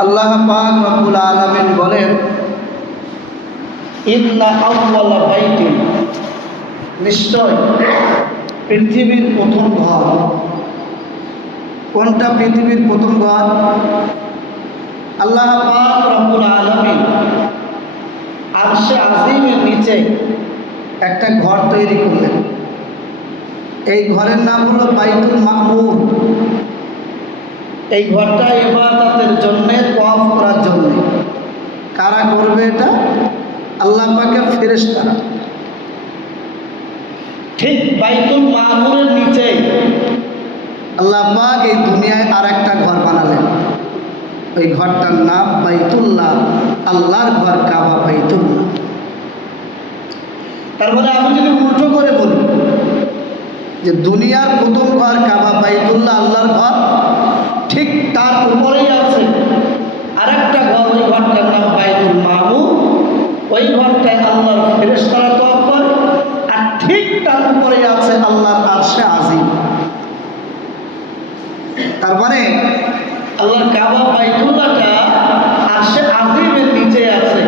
আল্লাহ পাক রব্বুল আলামিন বলেন, ইন্না আউওয়ালা বাইতিন নিশ্চয়, পৃথিবীর প্রথম ঘর। কোনটা পৃথিবীর প্রথম ঘর? আল্লাহ পাক রব্বুল আলামিন আরশে আজিমের নিচে একটা ঘর তৈরি করলেন। এই ঘরের নাম হলো বাইতুল মামুর এই ঘরটা ইবাদতের জন্যে কফ করার জন্যে। কারা করবে এটা? আল্লাহ পাকের ফেরেশতারা। ঠিক বাইতুল মামুরের নিচে। আল্লাহ পাক এই দুনিয়ায় আর একটা ঘর বানালেন। ওই ঘরটার নাম বাইতুল্লাহ, আল্লাহর ঘর কাবা বাইতুল্লাহ। তারপরে আমি যদি উল্টো করে বলি, যে দুনিয়ার প্রথম ঘর কাবা বাইতুল্লাহ, আল্লাহর ঘর ঠিক তার উপরেই আছে। আরেকটা ঘর, ওই ঘরটার নাম বাইতুল মামুর ওই ঘরটায় আল্লাহর করে আর ঠিক তার উপরেই আছে আল্লাহর আরশে আজিম। তারপরে আল্লাহর কাবা বাইতুল্লাহটা আরশে আজিমের নিচে আছে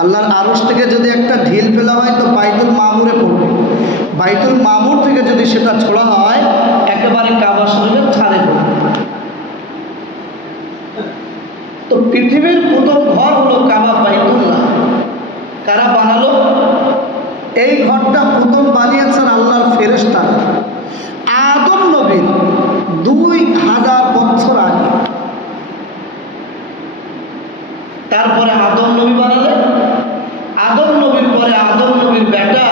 আল্লাহর আরশ থেকে যদি একটা ঢিল ফেলা হয়, তো বাইতুল মামুরে পড়বে। বাইতুল মামুর থেকে যদি সেটা ছোড়া হয় একেবারে কাবা শরীরের ছাড়ে তো পৃথিবীর প্রথম ঘর হলো কাবা বাইতুল্লাহ। কারা বানালো? এই ঘরটা প্রথম বানিয়েছেন আল্লাহর ফেরেশতা। আদম নবীর দুই হাজার বছর আগে। তারপরে আদম নবী বানালেন আদম নবীর পরে আদম নবীর বেটা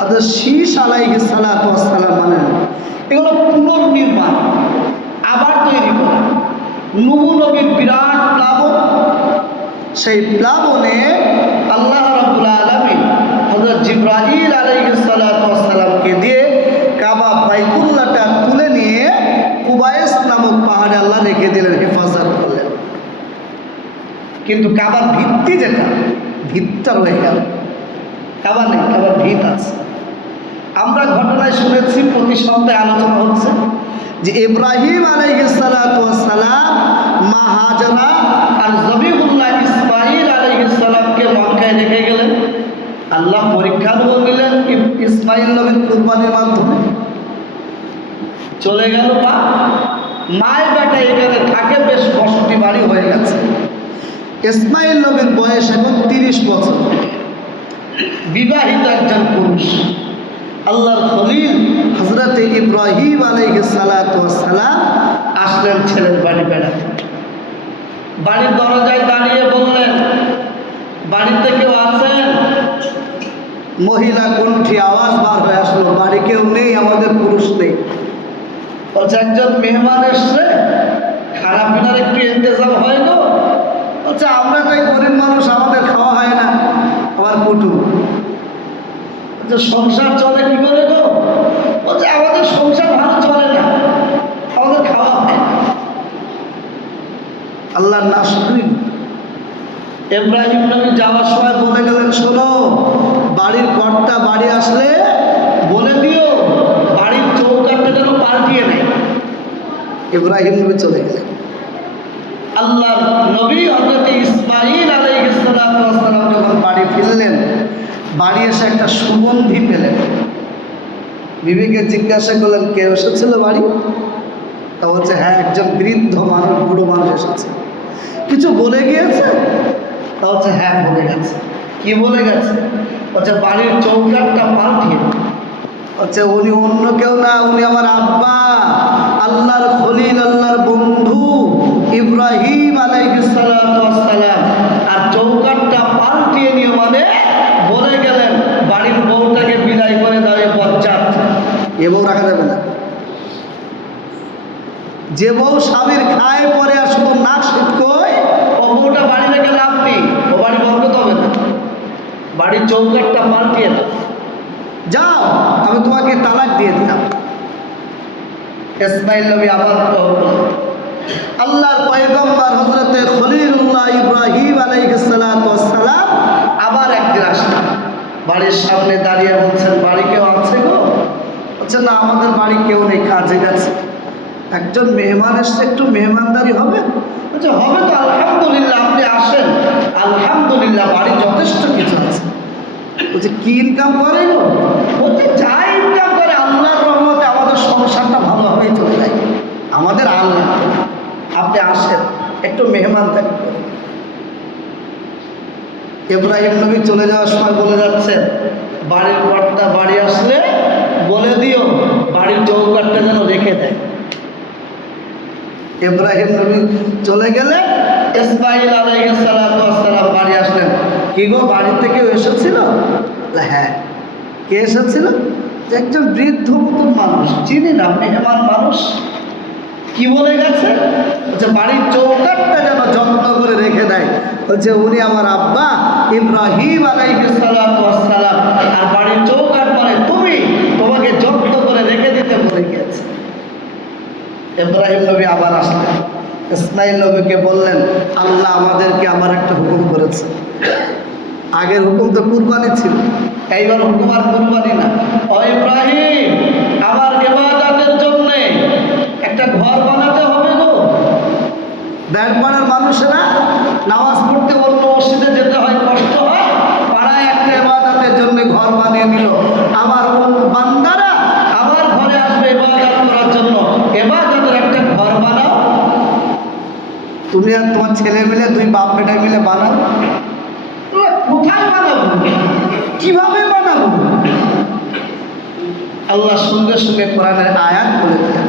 হাজার শীষ আলাইহি সালাম বানালেন। এগুলো পুনর্নির্মাণ, আবার তৈরি করা। নুহু নবীর বিরাট প্লাবন, সেই প্লাবনে আল্লাহ রাবুল আলমী হজরত জিব্রাহিল আলাইহি সালামকে দিয়ে কাবা বাইতুল্লাহটা তুলে নিয়ে কুবাইস নামক পাহাড়ে আল্লাহ রেখে দিলেন, হেফাজত করলেন। কিন্তু কাবার ভিত্তি যেটা, ভিতটা রয়ে গেল। কাবা নেই, কাবার ভিত আছে। আমরা ঘটনায় শুনেছি, প্রতি সপ্তাহে আলোচনা হচ্ছে যে ইব্রাহিম আলাইহিসালাম মা হাজারা আর জবিউল্লাহ ইসমাইল আলাইহিসালামকে মক্কায় রেখে গেলেন। আল্লাহ পরীক্ষা দেবো ইব- ইসমাইল নবীর কুরবানির মাধ্যমে। চলে গেল মা। মায়ের বেটা এখানে থাকে, বেশ বসতি বাড়ি হয়ে গেছে। ইসমাইল নবীর বয়স এখন তিরিশ বছর। বিবাহিত একজন পুরুষ। আল্লাহর খলিল হজরত ইব্রাহিম সালাম আসলেন ছেলের বাড়ি বেড়াতে। বাড়ির দরজায় দাঁড়িয়ে বললেন, বাড়িতে কেউ আছেন? মহিলা কণ্ঠী আওয়াজ বার হয়ে আসলো, বাড়ি কেউ নেই, আমাদের পুরুষ নেই। বলছে, একজন মেহমান এসছে, খানা পিনার একটু ইন্তজাম হয় গো বলছে, আমরা তাই গরিব মানুষ আমাদের খাওয়া হয় না আমার কুটুম বলছে সংসার চলে কি করে গো? বলছে আমাদের সংসার ভালো চলে না, আমাদের খাওয়া হয় আল্লাহ না শুনি। ইব্রাহিম নবী যাওয়ার সময় বলে গেলেন, শোনো, বাড়ির কর্তা বাড়ি আসলে বলে দিও, বাড়ির চৌকাঠটা যেন পাল্টিয়ে নেয়। ইব্রাহিম নবী চলে গেলেন। আল্লাহ নবী হজরত ইসমাইল আলাইহিসসালাম যখন বাড়ি ফিরলেন বাড়ি এসে একটা সুগন্ধি পেলেন। বিবিকে জিজ্ঞাসা করলেন, কে এসেছিল বাড়ি? তা বলছে হ্যাঁ একজন বৃদ্ধ মানুষ, বুড়ো মানুষ এসেছে। কিছু বলে গিয়েছে? তা হচ্ছে হ্যাঁ বলে গেছে। কি বলে গেছে? বলছে, বাড়ির চৌকাঠটা পাল্টিয়ে হচ্ছে উনি অন্য কেউ না, উনি আমার আব্বা। আল্লাহর খলিল, আল্লাহর বন্ধু ইব্রাহিম আলাইহিসসালাম আর চৌকাঠটা পাল্টিয়ে নিয়ে মানে বলে গেলেন বাড়ির বউটাকে বিদায় করে বচ্চাত এ বউ রাখা যাবে না। যে বউ স্বামীর খায় পরে আর শুধু নাক শিটকোয় ও বউটা বাড়ি রেখে লাভ নেই ও বাড়ি বরকত হবে না। বাড়ির চৌকাঠটা পাল্টিয়ে দাও। যাও আমি তোমাকে তালাক দিয়ে দিলাম। ইসমাইল নবী আবার আল্লাহর পয়গম্বর হজরতে খলিলুল্লাহ ইব্রাহিম আলাইহিসসালাম আবার একদিন আসলেন। বাড়ির সামনে দাঁড়িয়ে বলছেন, বাড়ি কেউ আছে গো? বলছে, না, আমাদের বাড়ি কেউ নেই, কাজে গেছে। একজন মেহমান এসছে, একটু মেহমানদারি হবে? বলছে, হবে তো, আলহামদুলিল্লাহ, আপনি আসেন। আলহামদুলিল্লাহ, বাড়ি যথেষ্ট কিছু আছে। বলছে, কি ইনকাম করে গো? বলছে, যা ইনকাম করে আল্লাহর রহমতে আমাদের সংসারটা ভালোভাবেই চলে যায়। আমাদের আল্লাহ আপনি আসেন, একটু মেহমানদারি করেন। ইব্রাহিম নবী চলে যাওয়ার সময় বলে যাচ্ছেন, বাড়ির ঘরটা বাড়ি আসলে বলে দিও, বাড়ির চৌকাটটা যেন রেখে দেয়। ইব্রাহিম নবী চলে গেলে ইসমাইল আলাইসালাম বাড়ি আসলেন। কি গো, বাড়িতে কেউ এসেছিল? হ্যাঁ। কে এসেছিল? একজন বৃদ্ধ মানুষ। চিনি না মেহমান মানুষ? কি বলে গেছে? যে বাড়ির চৌকাটটা যেন যত্ন করে রেখে দেয়। বলছে, উনি আমার আব্বা ইব্রাহিম আলাইসালাম আর বাড়ির চৌকাট মানে তুমি। তোমাকে যত্ন করে রেখে দিতে বলে গেছে। ইব্রাহিম নবী আবার আসলেন। ইসমাইল নবীকে বললেন, আল্লাহ আমাদেরকে আমার একটা হুকুম করেছে। আগের হুকুম তো কুরবানি ছিল। এইবার হুকুম আর কুরবানি না ও ইব্রাহিম আমার ইবাদতের জন্য একটা ঘর বানাতে হবে গো ব্যাটপাড়ার মানুষেরা নামাজ পড়তে অন্য মসজিদে যেতে হয়, কষ্ট হয়, পাড়ায় একটা ইবাদতের জন্য ঘর বানিয়ে নিল। আমার বান্দারা আবার ঘরে আসবে ইবাদত করার জন্য? ইবাদতের একটা ঘর বানাও। তুমি আর তোমার ছেলে মিলে, দুই বাপ বেটা মিলে বানাও। কোথায় বানাবো? কীভাবে বানাবো? আল্লাহ সঙ্গে সঙ্গে কোরআনের আয়াত বলে দিলেন।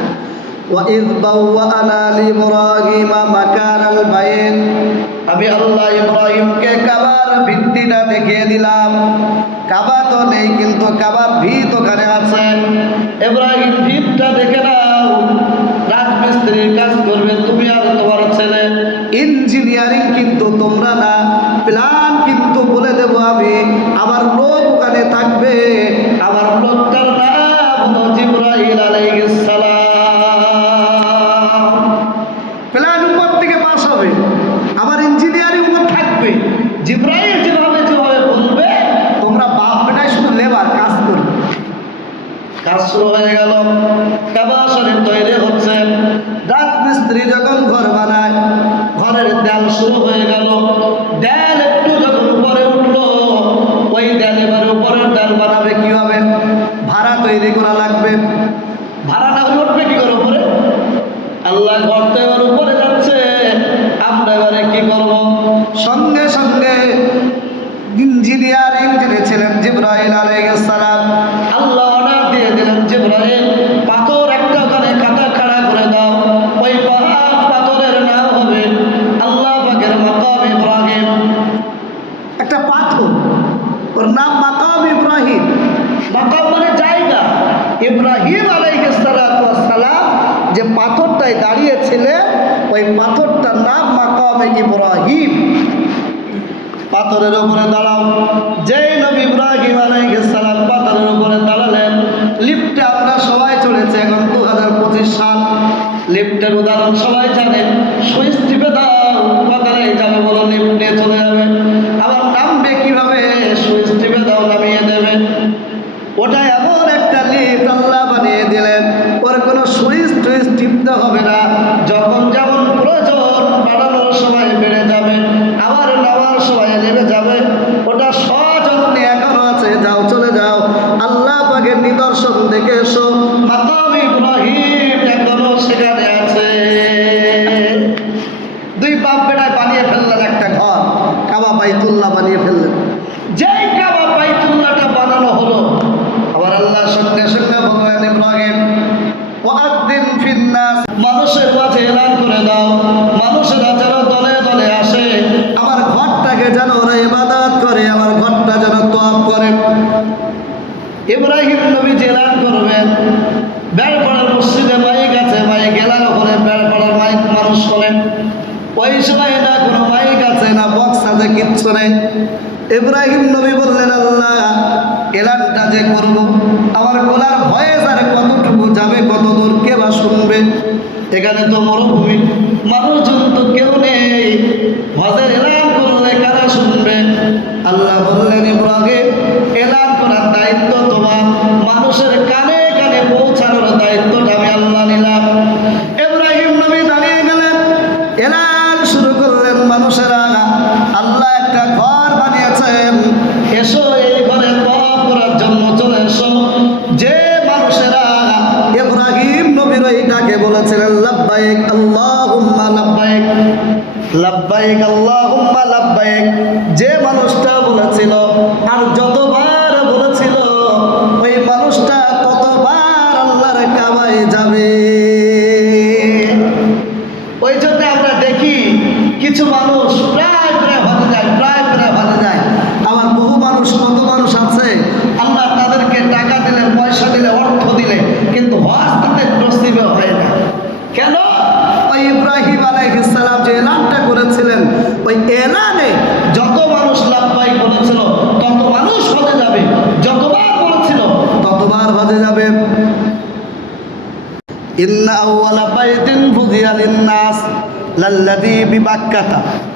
وَإِذْ بَوَّأْنَا لِإِبْرَاهِيمَ مَكَانَ الْبَيْتِ আমি আল্লাহ ইব্রাহিমকে কাবার ভিত্তিটা দেখিয়ে দিলাম কাবা তো নেই কিন্তু কাবার ভিত ওখানে আছে ইব্রাহিম ভিতটা দেখে নাও রাজমিস্ত্রির কাজ করবে তুমি আর তোমার ছেলে ইঞ্জিনিয়ারিং কিন্তু তোমরা না প্ল্যান কিন্তু বলে দেব আমি আমার লোক ওখানে থাকবে আমার লোকটার নাম হলো জিব্রাইল আলাইহিস সালাম করব। সঙ্গে সঙ্গে ইঞ্জিনিয়ার ইঞ্জিনিয়ার ছিলেন জিব্রাহিল আলাইহিস সালাম। আল্লাহ অর্ডার দিয়ে দিলেন জিব্রাহিল পাথর একটা ওখানে কাটা খাড়া করে দাও। ওই পাথরের নাম হবে আল্লাহ পাকের মাকাম ইব্রাহিম। একটা পাথর, ওর নাম মাকাম ইব্রাহিম। মাকাম মানে ইব্রাহিম আলাইহিস সালাম যে পাথরটায় দাঁড়িয়েছিলেন ওই পাথরটার নাম মাকাম ইব্রাহিম। পাথরের উপরে দাঁড়াও। যেই নবী ইব্রাহিম আলাইহিস সালাম পাথরের উপরে দাঁড়ালেন, লিফটে আমরা সবাই চলেছে এখন দু হাজার পঁচিশ সাল। লিফটের উদাহরণ সবাই জানে। সুইচ টিপে দাও কথাই যাবে বলো লিফট নিয়ে চলে যাবে আবার নামবে কীভাবে সুইচ টিপে দাও নামিয়ে দেবে ওটা এমন একটা লিফট আল্লাহ বানিয়ে দিলেন ওর কোনো সুইচ টুইচ টিপতে হবে না। যখন যেমন প্রয়োজন বাড়ানোর সময় বেড়ে যাবে আবার নামার সময় নেমে যাবে। ওটা সযত্নে এখনও আছে, যাও চলে যাও। আল্লাহ পাকের নিদর্শন দেখে এসো। মাকাম ইব্রাহিম এখনও সেখানে আছে দুই বাপ বেটায় বানিয়ে ফেললেন একটা ঘর কাবা বাইতুল্লাহ বানিয়ে ফেললেন যেই কাবা বাইতুল্লাহটা বানানো হলো আবার আল্লাহ সঙ্গে সঙ্গে বললেন ইব্রাহিম ওয়াদ্দিন ফিন্নাস মানুষের মাঝে এলান করে দাও মানুষেরা যেন দলে দলে আসে আমার ঘরটাকে যেন ওরা ইবাদত করে আমার ঘরটা যেন তোয়াব করে ইব্রাহিম নবী জেলান করবেন বেড়পাড়ার মসজিদে মাইক আছে মাইক এলান করে বেড়পাড়ার মাইক মানুষ শোনেন ওই সময় না কোনো মাইক আছে না বক্স আছে কিচ্ছু নেই ইব্রাহিম নবী বললেন, আল্লাহ, এলানটা যে করব, আমার গলার ভয়েস আর কতটুকু যাবে কত দূর কে বা শুনবে? এখানে তো মরুভূমি, মানুষজন তো কেউ নেই। হজের এলান করলে কারা শুনবে? আল্লাহ বললেন ইব্রাহিম এলান করার দায়িত্ব তোমার। মানুষের কানে কানে পৌঁছানোর দায়িত্বটা আমি আল্লাহ নিলাম। শুরু করলেন মানুষেরা। আল্লাহ একটা ঘর বানিয়েছেন। এসো এই ঘরে তপ করার জন্য চলে এসো। যে মানুষেরা এব্রাহিম নবীর এইটাকে বলেছিলেন, লাব্বাইক আল্লাহুম্মা লাব্বাইক লাব্বাইক আল্লাহুম্মা লাব্বাইক। যে মানুষটা বলেছিল, আর যতবার বলেছিল, ওই মানুষটা ততবার আল্লাহর কাবায় যাবে।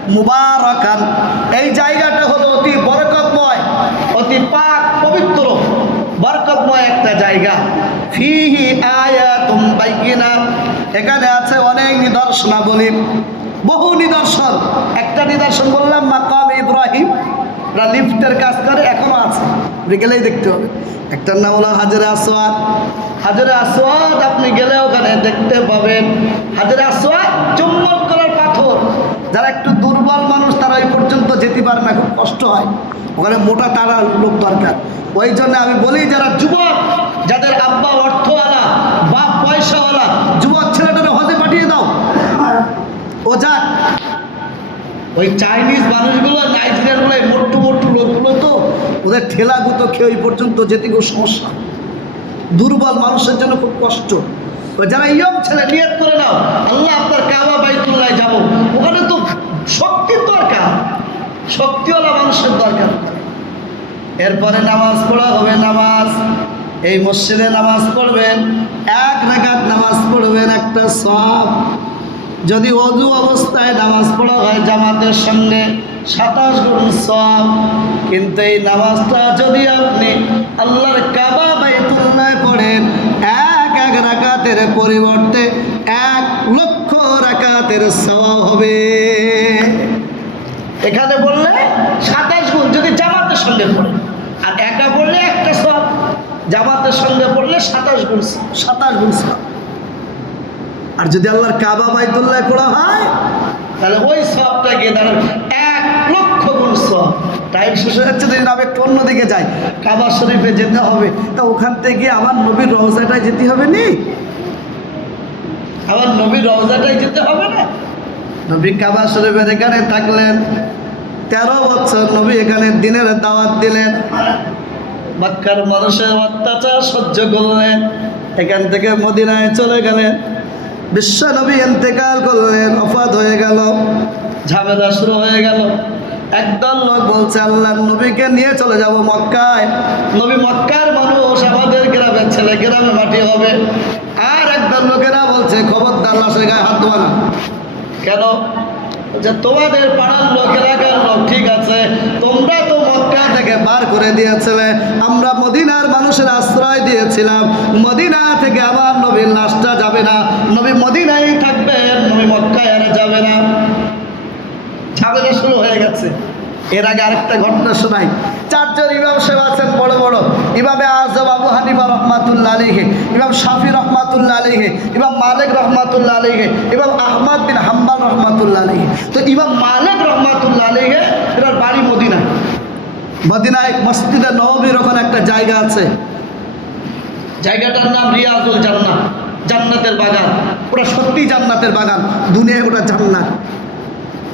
মুবারাকান। এই জায়গাটা হলো অতি বরকতময়, অতি পাক, পবিত্র, বরকতময় একটা জায়গা। ফিহি আয়াতুম বাইয়িনাত এখানে আছে অনেক নিদর্শনাবলী। বহু নিদর্শন। একটা নিদর্শন বললাম, মাকাম ইব্রাহিম। ওরা লিফটের কাজ করে, এখনও আছে। গেলেই দেখতে হবে। একটার নাম হলো হাজারে আসওয়াদ। হাজারে আসওয়াদ আপনি গেলে ওখানে দেখতে পাবেন। হাজারে করার পাথর যারা একটু দুর্বল মানুষ, তারা ওই পর্যন্ত যেতে পারে না, খুব কষ্ট হয়। ওখানে মোটা তারা লোক দরকার। ওই জন্য আমি বলি, যারা যুবক, যাদের আব্বা অর্থওয়ালা বা পয়সাওয়ালা, যুবক ছেলেটাকে হজে পাঠিয়ে দাও। ও যাক। ওই চাইনিজ মানুষগুলো নাইজেরিয়ানগুলো মোট্টু মোট্টু লোকগুলো তো, ওদের ঠেলা গুতো খেয়ে ওই পর্যন্ত যেতে খুব সমস্যা দুর্বল মানুষের জন্য খুব কষ্ট। যারা ইয়ং ছেলে নিয়ত করে নাও। আল্লাহ আপনার কাবা বাইতুল্লাহ যাব। ওখানে শক্তিওয়ালা মানুষের দরকার। এরপরে নামাজ পড়া হবে নামাজ। এই মসজিদে নামাজ পড়বেন, এক রাকাত নামাজ পড়বেন একটা সব যদি অজু অবস্থায় নামাজ পড়া হয় জামাতের সঙ্গে সাতাশ গুণ সব কিন্তু এই নামাজটা যদি আপনি আল্লাহর কাবা বাইতুল্লায় পড়েন, এক এক রাকাতের পরিবর্তে এক লক্ষ রাকাতের সওয়াব হবে। এখানে বললে সাতাইশ গুণ যদি জামাতের সঙ্গে পড়ে। আর একা বললে একটা সব জামাতের সঙ্গে পড়লে সাতাশ গুণ সাতাশ গুণ সব আর যদি আল্লাহর কাবা বাইতুল্লাহ পড়া হয়? তাহলে ওই সবটা গিয়ে দাঁড়াবে এক লক্ষ গুণ সব টাইম শেষ হয়ে যাচ্ছে যদি আমি একটু অন্যদিকে যাই। কাবা শরীফে যেতে হবে। তা ওখান থেকে আমার নবীর রওজাটায় যেতে হবে নি? আমার নবীর রওজাটায় যেতে হবে না? নবী কাবা শরীফের এখানে থাকলেন। তেরো বছর নবী এখানে দিনের দাওয়াত দিলেন। মক্কার মানুষের অত্যাচার সহ্য করলেন। এখান থেকে মদিনায় চলে গেলেন। বিশ্ব নবী ইন্তেকাল করলেন, অফাত হয়ে গেল, ঝামেলা শুরু হয়ে গেল। একদল লোক বলছে, আল্লাহ, নবীকে নিয়ে চলে যাব মক্কায়। নবী মক্কার মানুষ, আমাদের গ্রামের ছেলে গ্রামে মাটি হবে। আর একদল লোকেরা বলছে, খবরদার, লাশের গায়ে হাত দেওয়া না। কেন? যে তোমাদের পাড়ার লোক এলাকার লোক ঠিক আছে? তোমরা তো মক্কা থেকে বার করে দিয়েছিলে। আমরা মদিনার মানুষের আশ্রয় দিয়েছিলাম। মদিনা থেকে আবার নবীর লাশটা যাবে না। নবী মদিনায় থাকবে, নবী মক্কায় আর যাবে না। ঝামেলা শুরু হয়ে গেছে। এর আগে আরেকটা ঘটনা শোনাই। চারজন ইমাম সাহেব আছেন, বড় বড়। ইমামে আজম আবু হানিফা রহমাতুল্লাহ আলীহে ইমাম শাফি রহমাতুল্লাহ আলীহে ইমাম মালিক রহমাতুল্লাহ আলীহে ইমাম আহমদ বিন হাম্বাল রহমাতুল্লাহ আলীহে তো ইমাম মালিক রহমাতুল্লাহ আলীহে এনার বাড়ি মদিনায়। মদিনায় মসজিদে নবীর ওখানে একটা জায়গা আছে। জায়গাটার নাম রিয়াজুল জান্নাত। জান্নাতের বাগান। ওটা সত্যি জান্নাতের বাগান। দুনিয়ায় ওটা জান্নাত।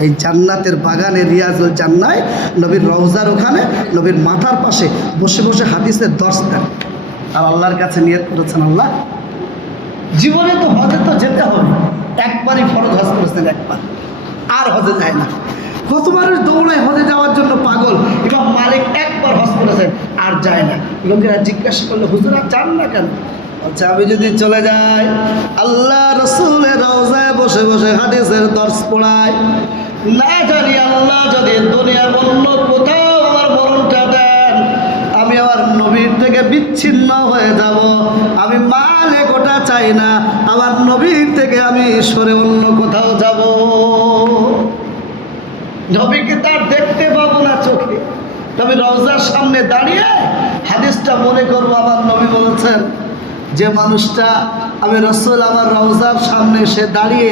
এই জান্নাতের বাগানে রিয়াজুল জান্নায় নবীর রওজার ওখানে নবীর মাথার পাশে বসে বসে হাদিসের দর্শ দেন। আর আল্লাহর কাছে নিয়ত করেছেন আল্লাহ, জীবনে তো হজে তো যেতে হবে। একবারই ফরজ হজ করেছেন একবার। আর হজে যায় না। কত মানুষ দৌড়ায় হজে যাওয়ার জন্য পাগল। এবং মালিক একবার হজ করেছেন, আর যায় না। লোকেরা জিজ্ঞাসা করলে, হুজুরা যান না কেন? আমি যদি চলে যাই, আল্লাহ রসুলের রওজায় বসে বসে হাদিসের দর্শ পড়ায় না জানি আল্লাহ যদি দুনিয়ার অন্য কোথাও আমার মরণটা দেন, আমি আমার নবীর থেকে বিচ্ছিন্ন হয়ে যাব। আমি মালে গোটা চাই না, আমার নবীর থেকে আমি সরে অন্য কোথাও যাব। নবীকে তার দেখতে পাবো না চোখে? তবে রওজার সামনে দাঁড়িয়ে হাদিসটা মনে করব, আমার নবী বলেছেন, যে মানুষটা, আমি রসুল আমার রওজার সামনে সে দাঁড়িয়ে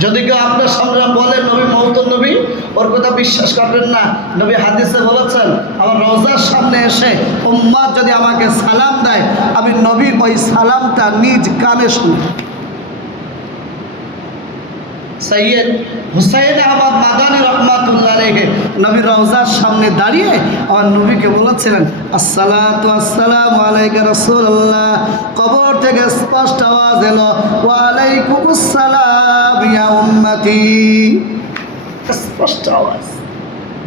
যদি কেউ আপনার সামনে বলে, নবী মৌতুন নবী, ওর কথা বিশ্বাস করবেন না। নবী হাদিসে বলেছেন, আমার রোজার সামনে এসে উম্মাদ যদি আমাকে সালাম দেয়, আমি নবী ওই সালামটা নিজ কানে শুনি সৈয়দ হুসাইন আহমদ মাদানী রহমাতুল্লাহ রেখে নবী রওজার সামনে দাঁড়িয়ে আমার নবীকে বলেছিলেন, আসসালাতু আসসালামু আলাইকা রাসূলুল্লাহ। কবর থেকে স্পষ্ট আওয়াজ এলো, ওয়া আলাইকুম আসসালাম ইয়া উম্মতি। স্পষ্ট আওয়াজ।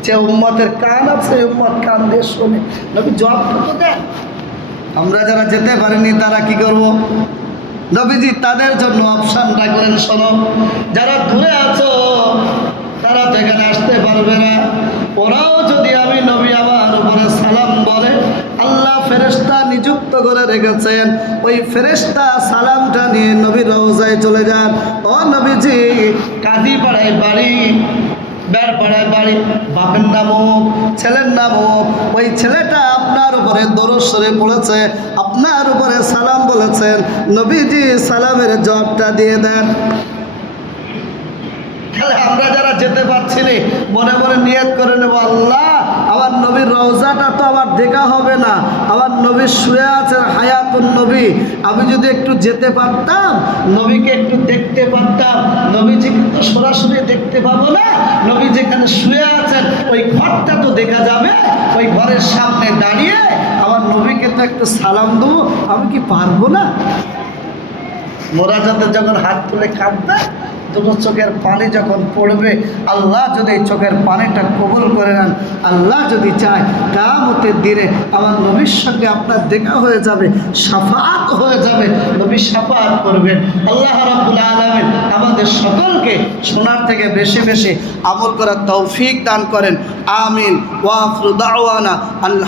যে উম্মতের কান আছে উম্মত কান দিয়ে শোনে নবী জবাব দেন। আমরা যারা যেতে পারিনি, তারা কি করব? নবীজি তাদের জন্য অপশান রাখলেন, শোনো, যারা দূরে আছো, তারা তো এখানে আসতে পারবে না। ওরাও যদি আমি নবী আমার উপরে সালাম বলে, আল্লাহ ফেরেশতা নিযুক্ত করে রেখেছেন, ওই ফেরেশতা সালামটা নিয়ে নবী রওজায় চলে যান। ও নবীজি, কাজী পাড়ায় বাড়ি বেড় পাড়ায় বাড়ি বাপের নাম অমুক, ছেলের নাম অমুক। ওই ছেলেটা আপনার উপরে দরসরে পড়েছে আপনার উপরে সালাম বলেছেন নবীজি সালামের জবাবটা দিয়ে দেন তাহলে আমরা যারা যেতে পারছি না মনে মনে নিয়ত করে নেব আল্লাহ আমার নবীর রওজাটা তো আমার দেখা হবে না। আমার নবী শুয়ে আছেন, হায়াতুন নবী। আমি যদি একটু যেতে পারতাম, নবীকে একটু দেখতে পারতাম, নবীজিকে তো সরাসরি দেখতে পাবো না। নবী যেখানে শুয়ে আছেন, ওই ঘরটা তো দেখা যাবে। ওই ঘরের সামনে দাঁড়িয়ে আমার নবীকে তো একটু সালাম দেবো। আমি কি পারব না? মোরাজাতে যখন হাত তুলে কাঁদবে দুটো চোখের পানি যখন পড়বে, আল্লাহ যদি চোখের পানিটা কবুল করে নেন, আল্লাহ যদি চায় কামতের দিনে আমার নবীর সঙ্গে আপনার দেখা হয়ে যাবে, সাফাত হয়ে যাবে, নবী সাফাত করবেন। আল্লাহ রাব্বুল আলামিন আমাদের সকলকে শোনার থেকে বেশি বেশি আমল করার তৌফিক দান করেন। আমিন। ওয়াফরু দাওয়ানা আল্লাহ